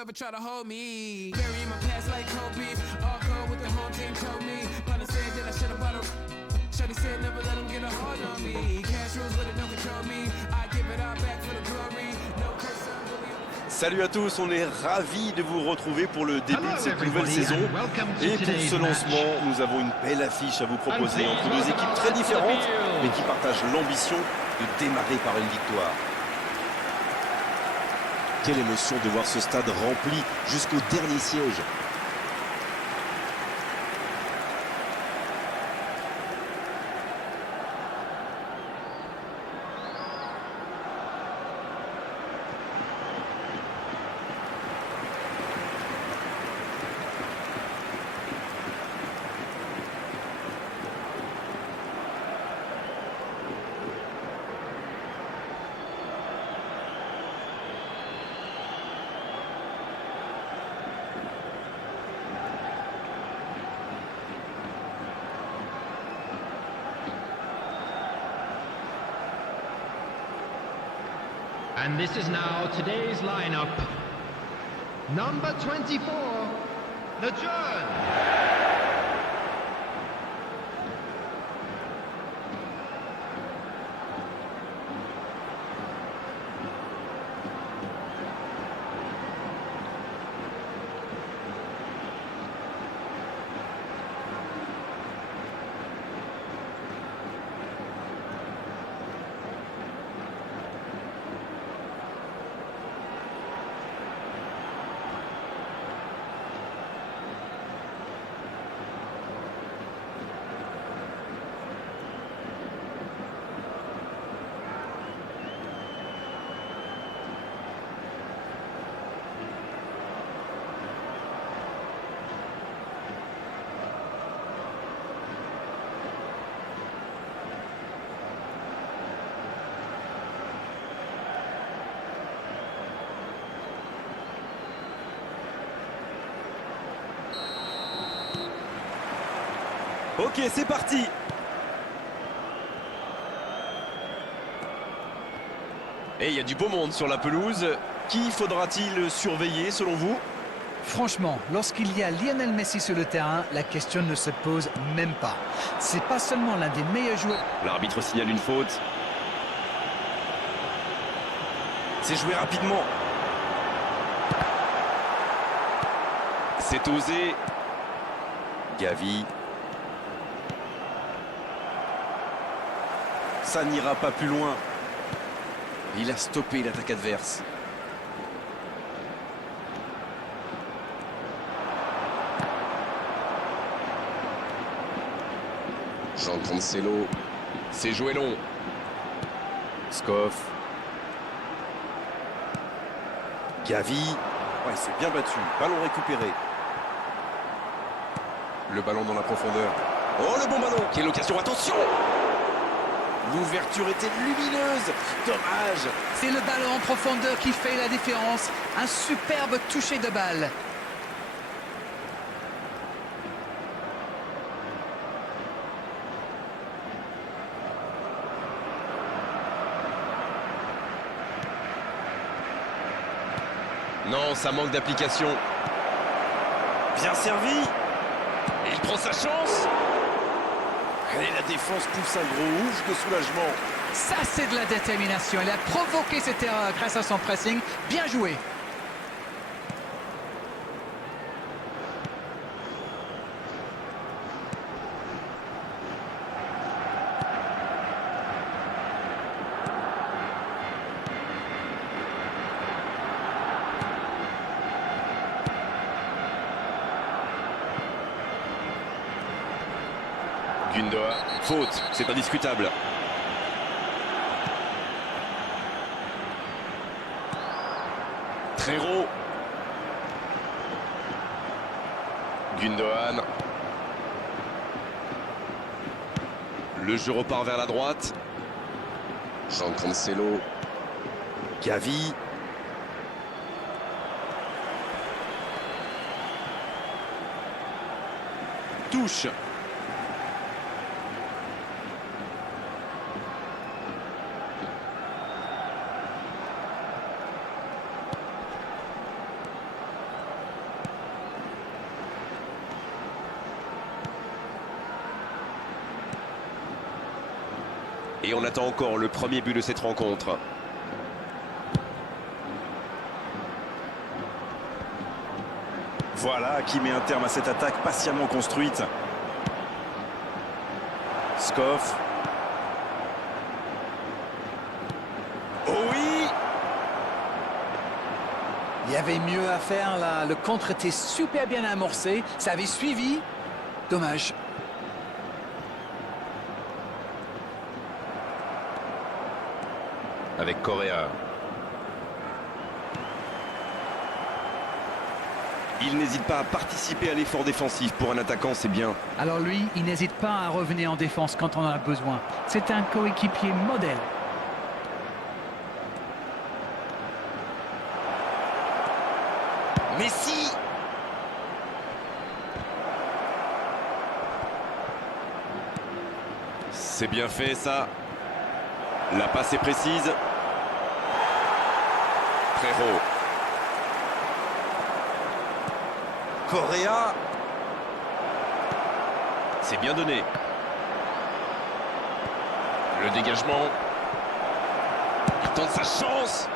ever try to hold me. Burying my past like Kobe. All cold with the home team told me. Partner said that I should have bought a. Shorty said never let them get a hold on me. Cash rules but it don't control me. I give it all back for the glory. No curse on Willie. Salut à tous, on est ravis de vous retrouver pour le début de cette nouvelle saison. Et pour ce lancement, nous avons une belle affiche à vous proposer entre deux équipes très différentes, mais qui partagent l'ambition de démarrer par une victoire. Quelle émotion de voir ce stade rempli jusqu'au dernier siège. And this is now today's lineup. Number 24, Lejeune. Ok, c'est parti. Et il y a du beau monde sur la pelouse. Qui faudra-t-il surveiller selon vous? Franchement, lorsqu'il y a Lionel Messi sur le terrain, la question ne se pose même pas. C'est pas seulement l'un des meilleurs joueurs. L'arbitre signale une faute. C'est joué rapidement. C'est osé. Gavi. Ça n'ira pas plus loin. Il a stoppé l'attaque adverse. Jean Cancelo. C'est joué long. Scoff. Gavi. Ouais, c'est bien battu. Ballon récupéré. Le ballon dans la profondeur. Oh, le bon ballon. Quelle occasion, attention! L'ouverture était lumineuse. Dommage. C'est le ballon en profondeur qui fait la différence. Un superbe toucher de balle. Non, ça manque d'application. Bien servi. Il prend sa chance. Et la défense pousse un gros ouf de soulagement. Ça, c'est de la détermination. Il a provoqué cette erreur grâce à son pressing. Bien joué. Gundogan, faute, c'est indiscutable. Trero. Gundogan. Le jeu repart vers la droite. Jean Cancelo. Gavi. Touche. Et on attend encore le premier but de cette rencontre. Voilà qui met un terme à cette attaque patiemment construite. Skov. Oh oui! Il y avait mieux à faire là. Le contre était super bien amorcé. Ça avait suivi. Dommage. Avec Correa. Il n'hésite pas à participer à l'effort défensif. Pour un attaquant, c'est bien. Alors lui, il n'hésite pas à revenir en défense quand on en a besoin. C'est un coéquipier modèle. Messi! C'est bien fait ça. La passe est précise. Frérot. Correa. C'est bien donné. Le dégagement. Il tente sa chance.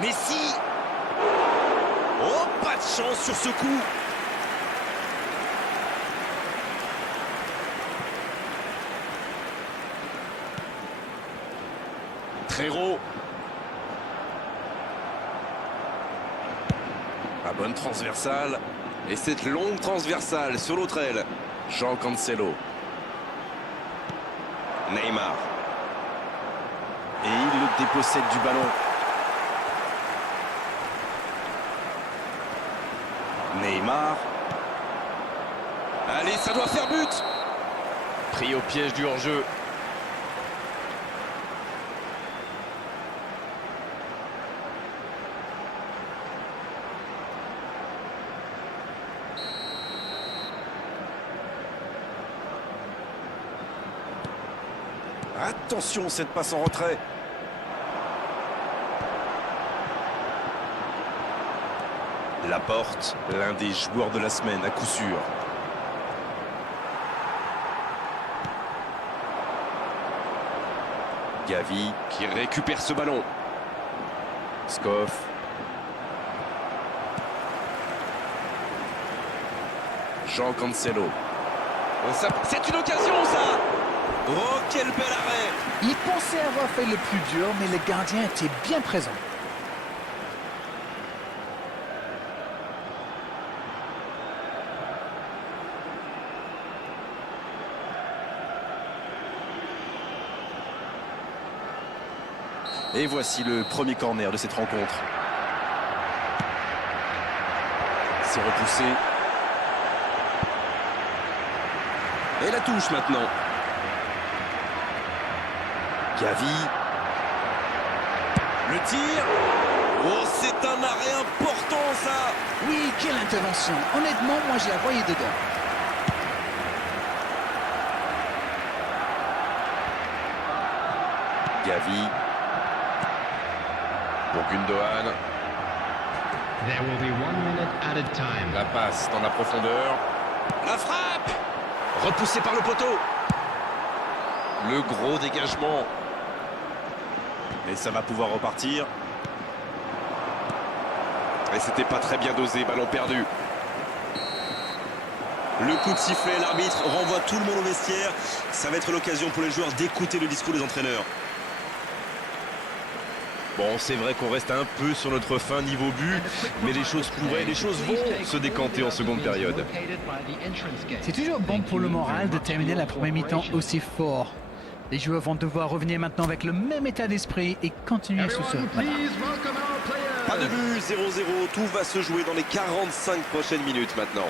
Messi. Oh, pas de chance sur ce coup. Frérot. La bonne transversale. Et cette longue transversale sur l'autre aile. Jean Cancelo. Neymar. Et il le dépossède du ballon. Neymar. Allez, ça doit faire but. Pris au piège du hors-jeu. Attention, cette passe en retrait. Laporte, l'un des joueurs de la semaine à coup sûr. Gavi qui récupère ce ballon. Skov. Jean Cancelo. C'est une occasion ça. Oh, quel bel arrêt! Il pensait avoir fait le plus dur, mais le gardien était bien présent. Et voici le premier corner de cette rencontre. C'est repoussé. Et la touche maintenant. Gavi. Le tir. Oh, c'est un arrêt important, ça. Oui, quelle intervention. Honnêtement, moi, je la voyais dedans. Gavi. Pour Gundogan. There will be 1 minute added time. La passe dans la profondeur. La frappe. Repoussé par le poteau. Le gros dégagement. Et ça va pouvoir repartir. Et c'était pas très bien dosé, ballon perdu. Le coup de sifflet, l'arbitre renvoie tout le monde au vestiaire. Ça va être l'occasion pour les joueurs d'écouter le discours des entraîneurs. Bon, c'est vrai qu'on reste un peu sur notre fin niveau but, mais les choses pourraient, les choses vont se décanter en seconde période. C'est toujours bon pour le moral de terminer la première mi-temps aussi fort. Les joueurs vont devoir revenir maintenant avec le même état d'esprit et continuer sous ce rythme. Pas de but, 0-0, tout va se jouer dans les 45 prochaines minutes maintenant.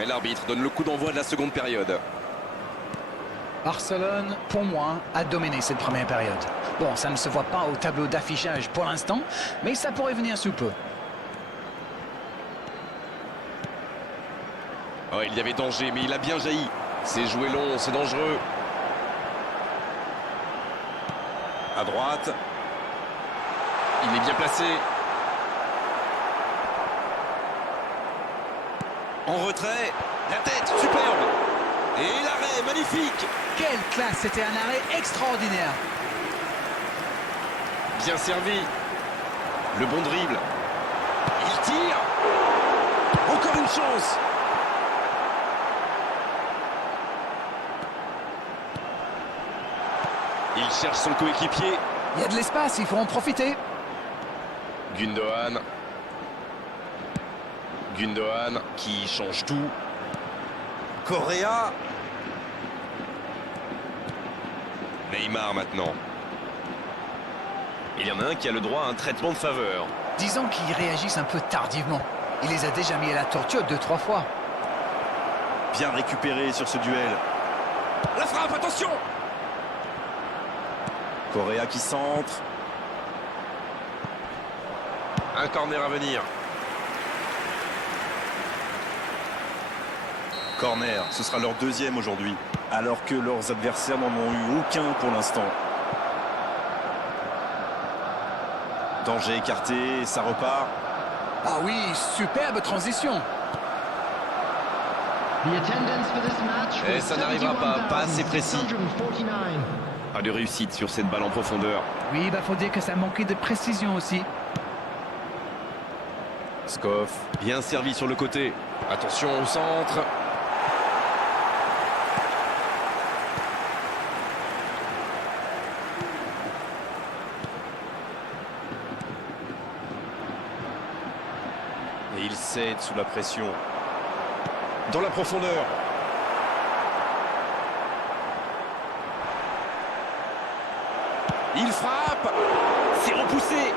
Et l'arbitre donne le coup d'envoi de la seconde période. Barcelone, pour moi, a dominé cette première période. Bon, ça ne se voit pas au tableau d'affichage pour l'instant, mais ça pourrait venir sous peu. Oh, il y avait danger, mais il a bien jailli. C'est joué long, c'est dangereux. À droite. Il est bien placé. En retrait. La tête, superbe. Et l'arrêt, magnifique. Quelle classe, c'était un arrêt extraordinaire. Bien servi. Le bon dribble. Il tire. Encore une chance. Il cherche son coéquipier. Il y a de l'espace, il faut en profiter. Gundogan. Gundogan qui change tout. Correa. Neymar maintenant. Il y en a un qui a le droit à un traitement de faveur. Disons qu'ils réagissent un peu tardivement. Il les a déjà mis à la torture 2-3 fois. Bien récupéré sur ce duel. La frappe, attention! Correa qui centre. Un corner à venir. Corner, ce sera leur deuxième aujourd'hui. Alors que leurs adversaires n'en ont eu aucun pour l'instant. Danger écarté, ça repart. Ah oui, superbe transition. Et ça n'arrivera pas assez précis. Pas de réussite sur cette balle en profondeur. Oui, bah faut dire que ça manquait de précision aussi. Skoff, bien servi sur le côté. Attention au centre. Et il cède sous la pression. Dans la profondeur. Il frappe. C'est repoussé.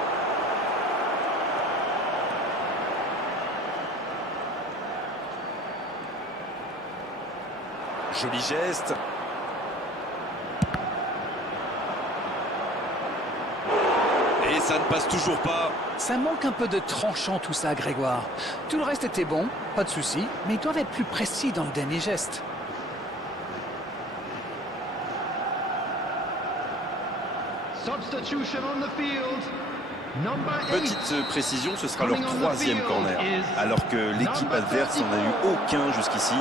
Joli geste. Et ça ne passe toujours pas. Ça manque un peu de tranchant tout ça, Grégoire. Tout le reste était bon, pas de souci, mais ils doivent être plus précis dans le dernier geste. Substitution on the field. Number 8. Petite précision, ce sera leur troisième corner. Alors que l'équipe adverse n'en a eu aucun jusqu'ici.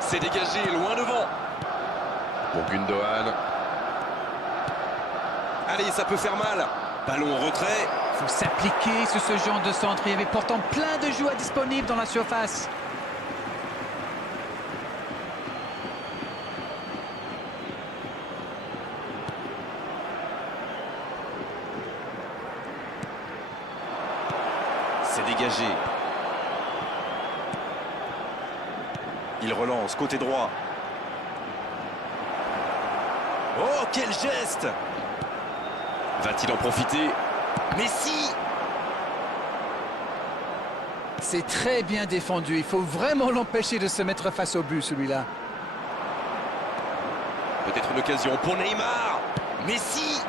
C'est dégagé, loin devant. Pour Gundogan. Allez, ça peut faire mal. Ballon en retrait. Faut s'appliquer sur ce genre de centre. Il y avait pourtant plein de joueurs disponibles dans la surface. C'est dégagé. Il relance, côté droit. Oh, quel geste! Va-t-il en profiter? Messi! C'est très bien défendu. Il faut vraiment l'empêcher de se mettre face au but, celui-là. Peut-être une occasion pour Neymar. Messi!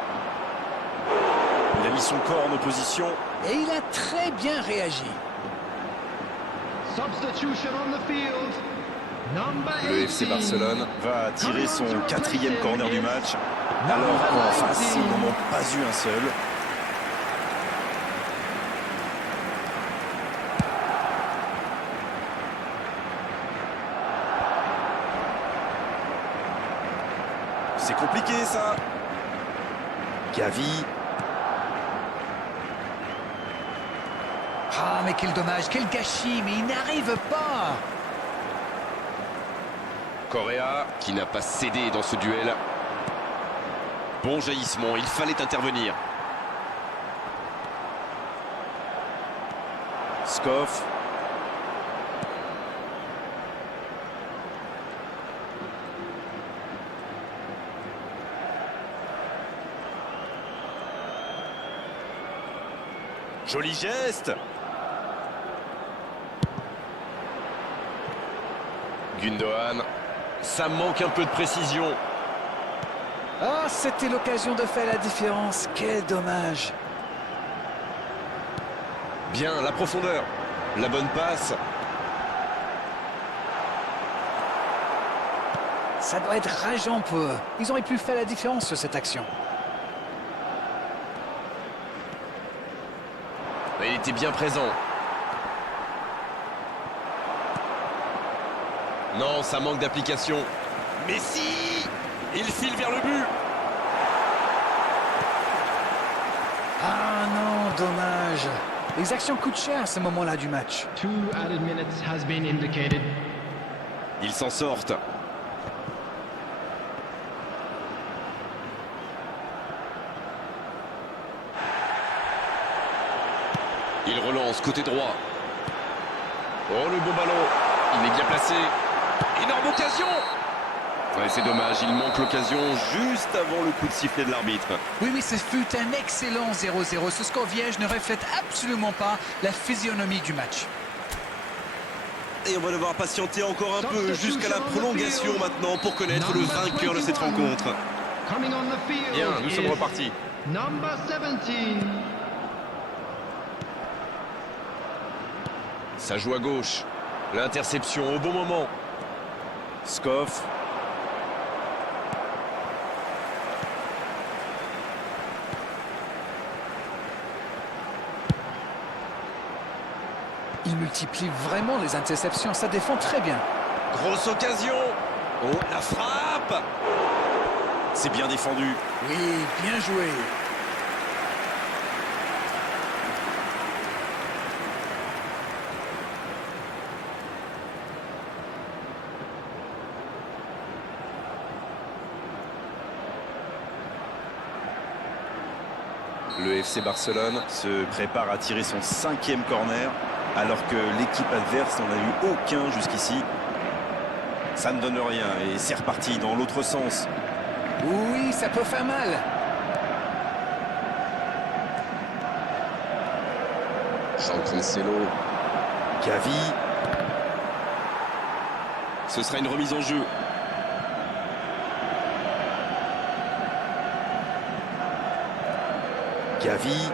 Il a mis son corps en opposition. Et il a très bien réagi. Substitution on the field. Number Le FC 18. Barcelone va tirer son quatrième corner du match. Alors qu'en face, ils n'en ont pas eu un seul. C'est compliqué ça. Gavi. Ah, mais quel dommage, quel gâchis, mais il n'arrive pas. Correa qui n'a pas cédé dans ce duel. Bon jaillissement, il fallait intervenir. Skoff. Joli geste. Gundogan. Ça manque un peu de précision. Ah, c'était l'occasion de faire la différence. Quel dommage. Bien, la profondeur. La bonne passe. Ça doit être rageant pour eux. Ils auraient pu faire la différence sur cette action. Il était bien présent. Non, ça manque d'application. Messi! Il file vers le but. Ah non, dommage. Les actions coûtent cher à ce moment-là du match. 2 added minutes has been indicated. Ils s'en sortent. Il relance côté droit. Oh, le bon ballon. Il est bien placé. Énorme occasion. Ouais, c'est dommage, il manque l'occasion juste avant le coup de sifflet de l'arbitre. Oui, ce fut un excellent 0-0. Ce score vierge ne reflète absolument pas la physionomie du match. Et on va devoir patienter encore un peu jusqu'à la prolongation maintenant pour connaître le vainqueur de cette rencontre. Coming on the field. Bien, nous sommes is repartis. Number 17. Ça joue à gauche. L'interception au bon moment. Skoff. Il multiplie vraiment les interceptions. Ça défend très bien. Grosse occasion. Oh, la frappe. C'est bien défendu. Oui, bien joué. Le FC Barcelone se prépare à tirer son 5e corner alors que l'équipe adverse n'en a eu aucun jusqu'ici. Ça ne donne rien et c'est reparti dans l'autre sens. Oui, ça peut faire mal. Jean Cancelo. Gavi. Ce sera une remise en jeu. Gavi.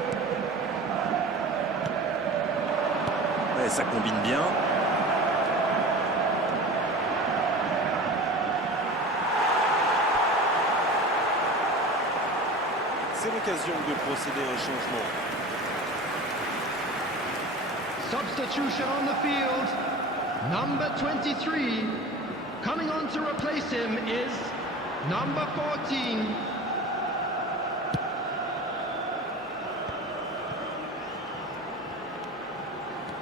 Ouais, ça combine bien. C'est l'occasion de procéder à un changement. Substitution on the field. Number 23. Coming on to replace him is number 14.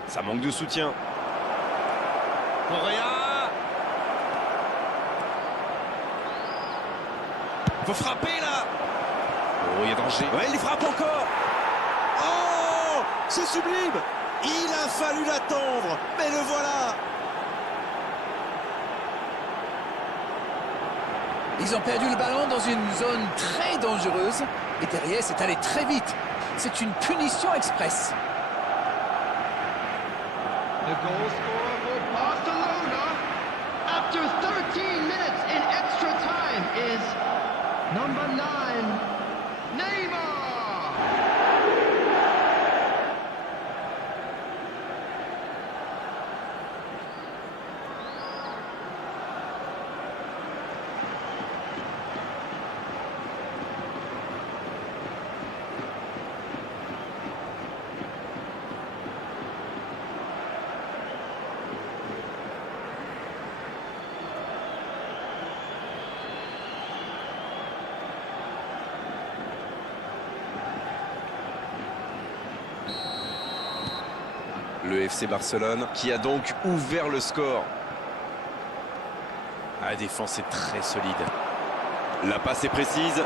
Ça manque de soutien. Correa. Faut frapper là. Oh, il y a danger. Ouais, il frappe encore. Oh, c'est sublime. Il a fallu l'attendre, mais le voilà. Ils ont perdu le ballon dans une zone très dangereuse. Et derrière, c'est allé très vite. C'est une punition express. The goal scorer for Barcelona after 13 minutes in extra time is number 9, Neymar. Le FC Barcelone qui a donc ouvert le score. La défense est très solide. La passe est précise.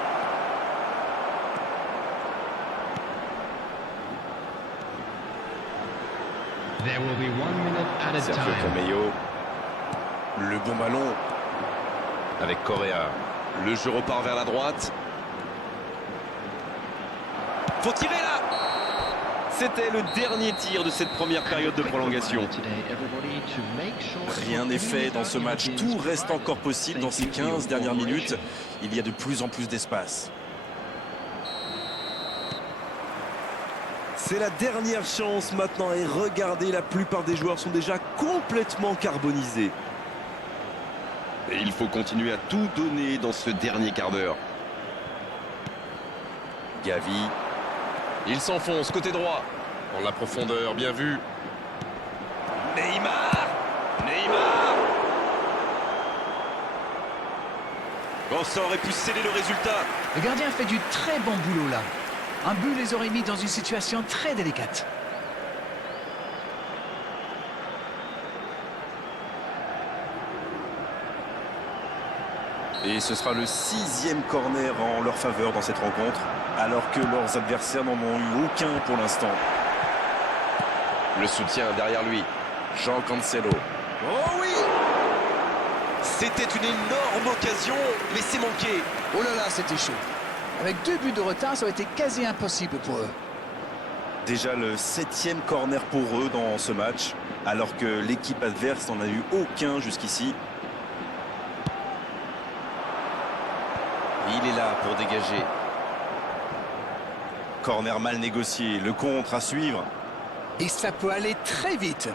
There will be 1 minute added Sergio time. Camello. Le bon ballon avec Correa. Le jeu repart vers la droite. Faut tirer là. C'était le dernier tir de cette première période de prolongation. Rien n'est fait dans ce match. Tout reste encore possible dans ces 15 dernières minutes. Il y a de plus en plus d'espace. C'est la dernière chance maintenant et regardez, la plupart des joueurs sont déjà complètement carbonisés. Et il faut continuer à tout donner dans ce dernier quart d'heure. Gavi. Il s'enfonce côté droit. Dans la profondeur, bien vu. Neymar. Neymar. Bon, ça aurait pu sceller le résultat. Le gardien fait du très bon boulot là. Un but les aurait mis dans une situation très délicate. Et ce sera le 6e corner en leur faveur dans cette rencontre, alors que leurs adversaires n'en ont eu aucun pour l'instant. Le soutien derrière lui, Jean Cancelo. Oh oui! C'était une énorme occasion, mais c'est manqué. Oh là là, c'était chaud. Avec 2 buts de retard, ça aurait été quasi impossible pour eux. Déjà le 7e corner pour eux dans ce match, alors que l'équipe adverse n'en a eu aucun jusqu'ici. Il est là pour dégager. Corner mal négocié, le contre à suivre. Et ça peut aller très vite.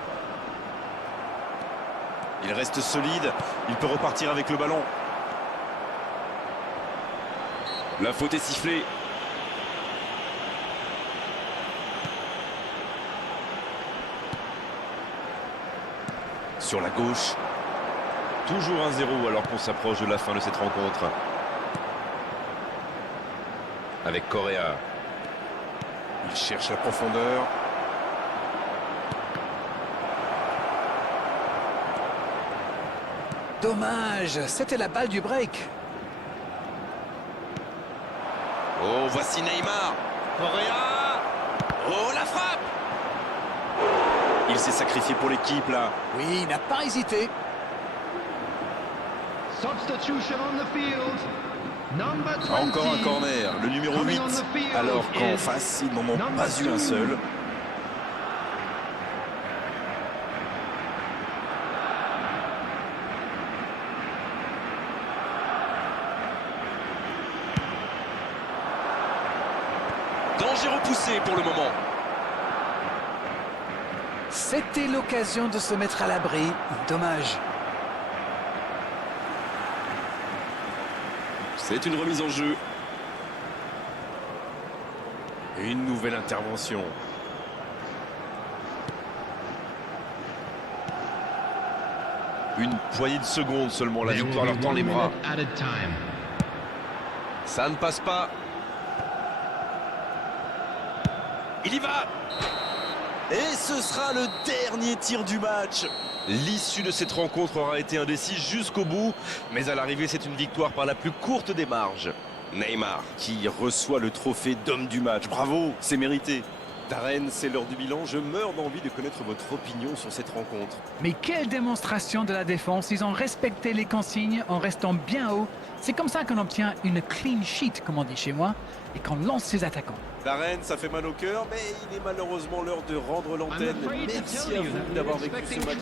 Il reste solide, il peut repartir avec le ballon. La faute est sifflée. Sur la gauche. Toujours 1-0 alors qu'on s'approche de la fin de cette rencontre. Avec Correa. Il cherche la profondeur. Dommage, c'était la balle du break. Oh, voici Neymar. Correa. Oh, la frappe. Il s'est sacrifié pour l'équipe là. Oui, il n'a pas hésité. Substitution on the field. Number 20. Encore un corner, le numéro 8. Alors qu'en face, ils n'en ont pas eu un seul. Danger repoussé pour le moment. C'était l'occasion de se mettre à l'abri. Dommage. C'est une remise en jeu. Une nouvelle intervention. Une poignée de secondes seulement. La victoire leur tend les bras. Ça ne passe pas. Il y va. Et ce sera le dernier tir du match. L'issue de cette rencontre aura été indécise jusqu'au bout, mais à l'arrivée, c'est une victoire par la plus courte des marges. Neymar qui reçoit le trophée d'homme du match. Bravo, c'est mérité. Darren, c'est l'heure du bilan. Je meurs d'envie de connaître votre opinion sur cette rencontre. Mais quelle démonstration de la défense. Ils ont respecté les consignes en restant bien haut. C'est comme ça qu'on obtient une clean sheet, comme on dit chez moi, et qu'on lance ses attaquants. Darren, ça fait mal au cœur, mais il est malheureusement l'heure de rendre l'antenne. Merci à vous d'avoir vécu ce match.